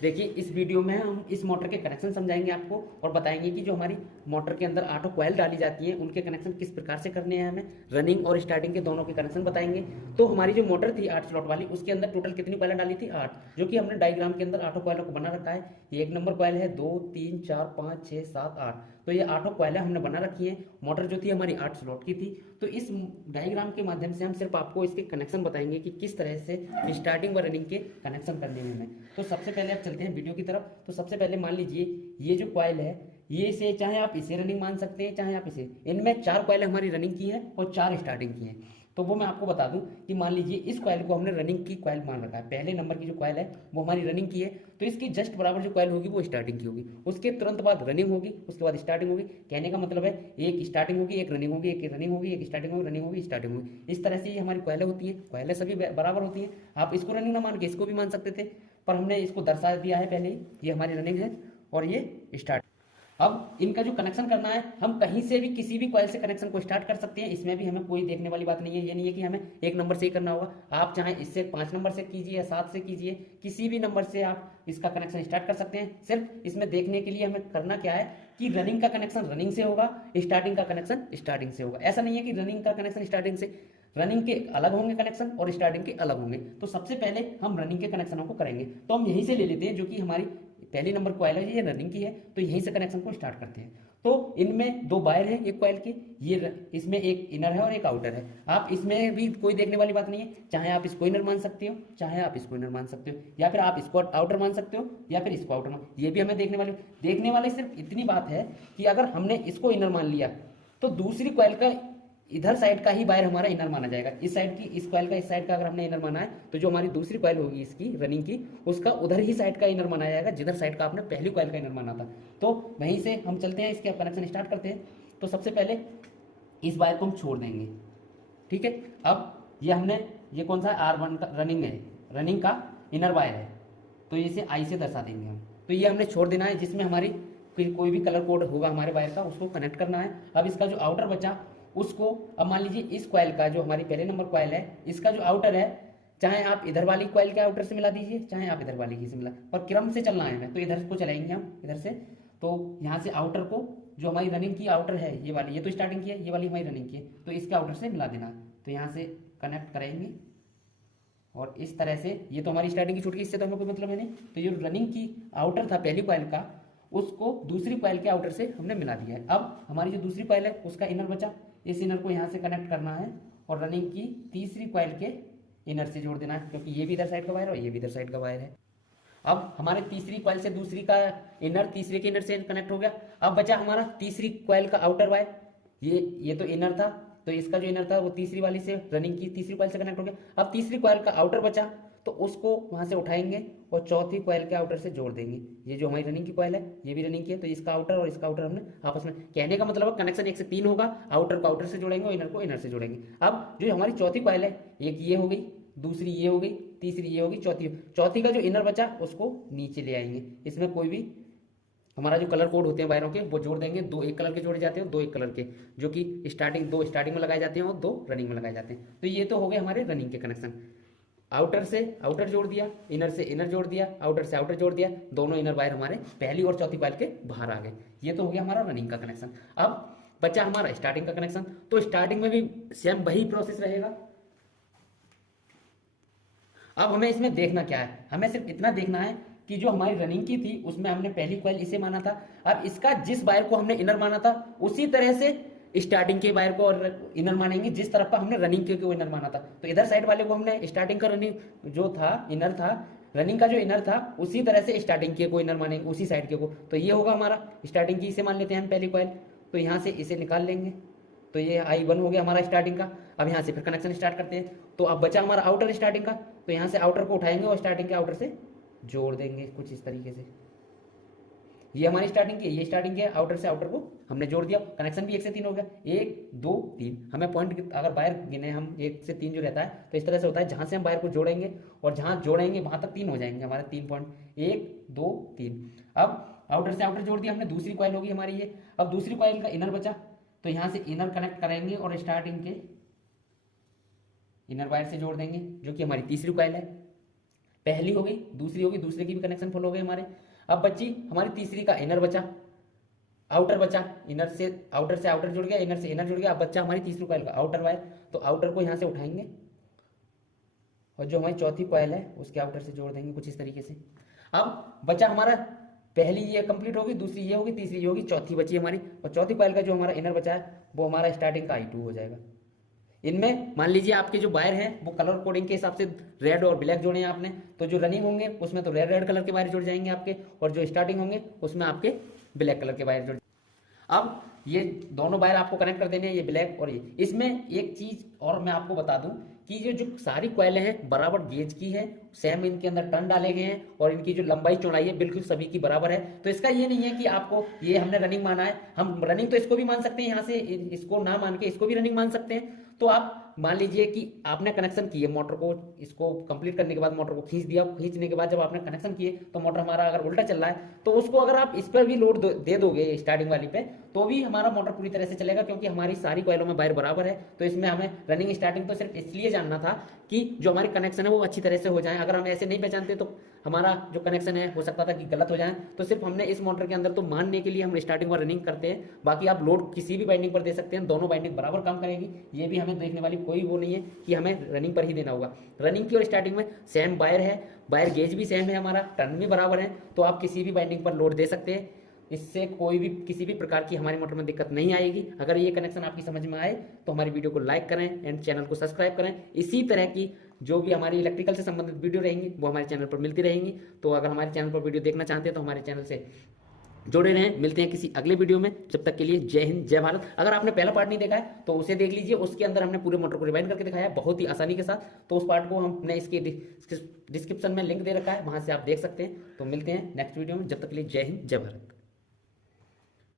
देखिए इस वीडियो में हम इस मोटर के कनेक्शन समझाएंगे आपको और बताएंगे कि जो हमारी मोटर के अंदर ऑटो कॉइल डाली जाती है उनके कनेक्शन किस प्रकार से करने हैं। हमें रनिंग और स्टार्टिंग के दोनों के कनेक्शन बताएंगे। तो हमारी जो मोटर थी 8 स्लॉट वाली, उसके अंदर टोटल कितनी कॉइलें डाली थी? 8, जो कि हमने डायग्राम के अंदर ऑटो कॉइलों को बना रखा है। ये 1 नंबर कॉइल है, 2 3 4 5 6 7 8। तो ये ऑटो कॉइलें हमने बना रखी है। मोटर जो थी हमारी 8 स्लॉट की थी। तो इस डायग्राम के माध्यम से हम सिर्फ आपको इसके कनेक्शन बताएंगे कि किस तरह से स्टार्टिंग व रनिंग के कनेक्शन करने में हमें। तो सबसे पहले आप चलते हैं वीडियो की तरफ। तो सबसे पहले मान लीजिए ये जो कॉइल है, ये इसे चाहे आप इसे रनिंग मान सकते हैं, चाहे आप इसे, इनमें 4 कॉइल हमारी रनिंग की है और 4 स्टार्टिंग की है। तो वो मैं आपको बता दूं कि मान लीजिए इस कॉइल को हमने रनिंग की कॉइल मान रखा है। पहले नंबर की जो कॉइल है वो हमारी रनिंग की है, तो इसकी जस्ट बराबर जो कॉइल होगी वो स्टार्टिंग की होगी। उसके तुरंत बाद रनिंग होगी, उसके बाद स्टार्टिंग होगी। कहने का मतलब है एक स्टार्टिंग होगी, एक रनिंग होगी, एक रनिंग होगी, एक स्टार्टिंग होगी, रनिंग होगी, स्टार्टिंग होगी। इस तरह से ये हमारी कॉइलें होती हैं। कॉइलें सभी बराबर होती हैं। आप इसको रनिंग ना मान के इसको भी मान सकते थे, पर हमने इसको दर्शा दिया है पहले ही। ये हमारी रनिंग है और ये स्टार्ट। अब इनका जो कनेक्शन करना है, हम कहीं से भी किसी भी कॉइल से कनेक्शन को स्टार्ट कर सकते हैं। इसमें भी हमें कोई देखने वाली बात नहीं है। ये नहीं है कि हमें 1 नंबर से ही करना होगा। आप चाहे इससे 5 नंबर से कीजिए या 7 से कीजिए, किसी भी नंबर से आप इसका कनेक्शन स्टार्ट कर सकते हैं। सिर्फ इसमें देखने के लिए हमें करना क्या है कि रनिंग का कनेक्शन रनिंग से होगा, स्टार्टिंग का कनेक्शन स्टार्टिंग से होगा। ऐसा नहीं है कि रनिंग का कनेक्शन स्टार्टिंग से, रनिंग के अलग होंगे कनेक्शन और स्टार्टिंग के अलग होंगे। तो सबसे पहले हम रनिंग के कनेक्शनों को करेंगे। तो हम यहीं से ले लेते हैं, जो कि हमारी पहली नंबर कॉइल है, ये रनिंग की है, तो यहीं से कनेक्शन को स्टार्ट करते हैं। तो इनमें 2 वायर है एक कॉइल के, ये इसमें एक इनर है और एक आउटर है। आप इसमें भी कोई देखने वाली बात नहीं है। चाहे आप इसको इनर मान सकते हो, चाहे आप इसको इनर मान सकते हो, या फिर आप इसको आउटर मान सकते हो, या फिर इसको आउटर मान। ये भी हमें देखने वाले सिर्फ इतनी बात है कि अगर हमने इसको इनर मान लिया तो दूसरी कॉइल का इधर साइड का ही वायर हमारा इनर माना जाएगा। इस साइड की, इस कॉइल का इस साइड का अगर हमने इनर माना है, तो जो हमारी दूसरी कॉइल होगी इसकी रनिंग की, उसका उधर ही साइड का इनर माना जाएगा जिधर साइड का आपने पहली कॉइल का इनर माना था। तो वहीं से हम चलते हैं, इसके कनेक्शन स्टार्ट करते हैं। तो सबसे पहले इस वायर को हम छोड़ देंगे, ठीक है। अब ये हमने, ये कौन सा है? R1 का रनिंग है, रनिंग का इनर वायर है, तो इसे I से दर्शा देंगे हम। तो ये हमने छोड़ देना है, जिसमें हमारी कोई भी कलर कोड होगा हमारे वायर का, उसको कनेक्ट करना है। अब इसका जो आउटर बचा उसको, अब मान लीजिए इस कॉइल का जो हमारी पहले नंबर कॉइल है, इसका जो आउटर है, चाहे आप इधर वाली कॉइल के आउटर से मिला दीजिए, चाहे आप इधर वाली की से मिला, पर क्रम से चलना है हमें। तो इधर को चलाएंगे हम, इधर से। तो यहाँ से आउटर को, जो हमारी रनिंग की आउटर है ये वाली, ये तो स्टार्टिंग की है, ये वाली हमारी रनिंग की है, तो इसके आउटर से मिला देना। तो यहाँ से कनेक्ट करेंगे और इस तरह से, ये तो हमारी स्टार्टिंग की छूट गई, इससे तो हमें कोई मतलब है नहीं। तो ये रनिंग की आउटर था पहली कॉइल का, उसको दूसरी कॉइल के आउटर से हमने मिला दिया है। अब हमारी जो दूसरी कॉइल है उसका इनर बचा, इस इनर को यहाँ से कनेक्ट करना है और रनिंग की तीसरी कॉइल के इनर से जोड़ देना है, क्योंकि ये भी इधर साइड का वायर है और ये भी इधर साइड का वायर है। अब हमारे तीसरी कॉइल से दूसरी का इनर तीसरे के इनर से कनेक्ट हो गया। अब बचा हमारा तीसरी कॉइल का आउटर वायर, ये तो इनर था, तो इसका जो इनर था वो तीसरी वाली से, रनिंग की तीसरी कॉइल से कनेक्ट हो गया। अब तीसरी कॉइल का आउटर बचा, तो उसको वहां से उठाएंगे और चौथी कॉइल के आउटर से जोड़ देंगे। ये जो हमारी रनिंग की कॉइल है ये भी रनिंग की है, तो इसका आउटर और इसका आउटर हमने आपस में, कहने का मतलब कनेक्शन 1 से 3 होगा। आउटर को आउटर से जोड़ेंगे और इनर को इनर से जोड़ेंगे। अब जो हमारी चौथी कॉइल है, एक ये हो गई, दूसरी ये हो गई, तीसरी ये होगी, चौथी का जो इनर बचा उसको नीचे ले आएंगे। इसमें कोई भी हमारा जो कलर कोड होते हैं वायरों के वो जोड़ देंगे। 2 एक कलर के जोड़े जाते हैं, 2 एक कलर के, जो कि दो स्टार्टिंग में लगाए जाते हैं और 2 रनिंग में लगाए जाते हैं। तो ये तो हो गए हमारे रनिंग के कनेक्शन। आउटर से आउटर जोड़ दिया, इनर से इनर जोड़ दिया, आउटर से आउटर जोड़ दिया, दोनों इनर वायर हमारे पहली और चौथी कॉइल के बाहर आ गए। ये तो हो गया हमारा रनिंग का कनेक्शन। अब बचा हमारा स्टार्टिंग का कनेक्शन। तो स्टार्टिंग में भी सेम वही प्रोसेस रहेगा। अब हमें इसमें देखना क्या है, हमें सिर्फ इतना देखना है कि जो हमारी रनिंग की थी उसमें हमने पहली कॉइल इसे माना था। अब इसका जिस वायर को हमने इनर माना था उसी तरह से स्टार्टिंग के वायर को और इनर मानेंगे जिस तरफ का हमने रनिंग के को इनर माना था। तो इधर साइड वाले को हमने स्टार्टिंग का रनिंग जो था इनर था, रनिंग का जो इनर था उसी तरह से स्टार्टिंग के को इनर मानेंगे, उसी साइड के को। तो ये होगा हमारा स्टार्टिंग की, इसे मान लेते हैं हम पहली कॉइल। तो यहाँ से इसे निकाल लेंगे, तो ये I1 हो गया हमारा स्टार्टिंग का। अब यहाँ से फिर कनेक्शन स्टार्ट करते हैं। तो अब बचा हमारा आउटर स्टार्टिंग का, तो यहाँ से आउटर को उठाएंगे और स्टार्टिंग के आउटर से जोड़ देंगे कुछ इस तरीके से। ये हमारी स्टार्टिंग की है, ये स्टार्टिंग के आउटर से आउटर को हमने जोड़ दिया। कनेक्शन भी 1 से 3 हो गया, 1 2 3। हमें पॉइंट, अगर वायर गिने हम 1 से 3 जो रहता है तो इस तरह से होता है, जहां से हम वायर को जोड़ेंगे और जहां जोड़ेंगे वहां तक 3 हो जाएंगे हमारे 3 पॉइंट, 1 2 3। अब आउटर से आउटर जोड़ दिया हमने, दूसरी कॉइल होगी हमारी ये। अब दूसरी कॉइल का इनर बचा, तो यहाँ से इनर कनेक्ट करेंगे और स्टार्टिंग के इनर वायर से जोड़ देंगे, जो कि हमारी तीसरी कॉइल है। पहली हो गई, दूसरी होगी, दूसरे की भी कनेक्शन फुल हो गए हमारे। अब बच्ची हमारी तीसरी का इनर बचा, आउटर बचा, इनर से आउटर जुड़ गया, इनर से इनर जुड़ गया। अब बच्चा हमारी तीसरी कॉइल का आउटर वायर, तो आउटर को यहाँ से उठाएंगे और जो हमारी चौथी कॉइल है उसके आउटर से जोड़ देंगे कुछ इस तरीके से। अब बचा हमारा, पहली ये कंप्लीट होगी, दूसरी ये होगी, तीसरी ये होगी, चौथी बची हमारी, और चौथी कॉइल का जो हमारा इनर बचा है वो हमारा स्टार्टिंग का I2 हो जाएगा। इनमें मान लीजिए आपके जो वायर हैं वो कलर कोडिंग के हिसाब से रेड और ब्लैक जोड़े हैं आपने, तो जो रनिंग होंगे उसमें तो रेड कलर के वायर जुड़ जाएंगे आपके, और जो स्टार्टिंग होंगे उसमें आपके ब्लैक कलर के वायर जुड़। अब ये दोनों वायर आपको कनेक्ट कर देने हैं, ये ब्लैक और ये। इसमें एक चीज और मैं आपको बता दूं कि ये जो सारी कॉइलें हैं बराबर गेज की है, सेम इनके अंदर टर्न डाले गए हैं, और इनकी जो लंबाई चौड़ाई है बिल्कुल सभी की बराबर है। तो इसका ये नहीं है कि आपको ये हमने रनिंग माना है, हम रनिंग तो इसको भी मान सकते हैं, यहाँ से इसको ना मान के इसको भी रनिंग मान सकते हैं। तो आप मान लीजिए कि आपने कनेक्शन किए मोटर को, इसको कंप्लीट करने के बाद मोटर को खींच दिया, खींचने के बाद जब आपने कनेक्शन किए तो मोटर हमारा अगर उल्टा चल रहा है तो उसको अगर आप इस पर भी लोड दे दोगे स्टार्टिंग वाली पे, तो भी हमारा मोटर पूरी तरह से चलेगा, क्योंकि हमारी सारी कॉइलों में वायर बराबर है। तो इसमें हमें रनिंग स्टार्टिंग तो सिर्फ इसलिए जानना था कि जो हमारी कनेक्शन है वो अच्छी तरह से हो जाए। अगर हम ऐसे नहीं पहचानते तो हमारा जो कनेक्शन है हो सकता था कि गलत हो जाए। तो सिर्फ हमने इस मोटर के अंदर तो मानने के लिए हम स्टार्टिंग और रनिंग करते हैं, बाकी आप लोड किसी भी बाइंडिंग पर दे सकते हैं, दोनों बाइंडिंग बराबर काम करेगी। ये भी हमें देखने वाली कोई वो नहीं है कि हमें रनिंग पर ही देना होगा। रनिंग की और स्टार्टिंग में सेम वायर है, वायर गेज भी सेम है, हमारा टर्न भी बराबर है, तो आप किसी भी बाइंडिंग पर लोड दे सकते हैं। इससे कोई भी किसी भी प्रकार की हमारी मोटर में दिक्कत नहीं आएगी। अगर ये कनेक्शन आपकी समझ में आए तो हमारी वीडियो को लाइक करें एंड चैनल को सब्सक्राइब करें। इसी तरह की जो भी हमारी इलेक्ट्रिकल से संबंधित वीडियो रहेंगी वो हमारे चैनल पर मिलती रहेंगी। तो अगर हमारे चैनल पर वीडियो देखना चाहते हैं तो हमारे चैनल से जुड़े रहें। मिलते हैं किसी अगले वीडियो में, जब तक के लिए जय हिंद जय भारत। अगर आपने पहला पार्ट नहीं देखा है तो उसे देख लीजिए, उसके अंदर हमने पूरे मोटर को रिवाइंड करके दिखाया है बहुत ही आसानी के साथ। तो उस पार्ट को हमने इसके डिस्क्रिप्शन में लिंक दे रखा है, वहां से आप देख सकते हैं। तो मिलते हैं नेक्स्ट वीडियो में, जब तक के लिए जय हिंद जय भारत।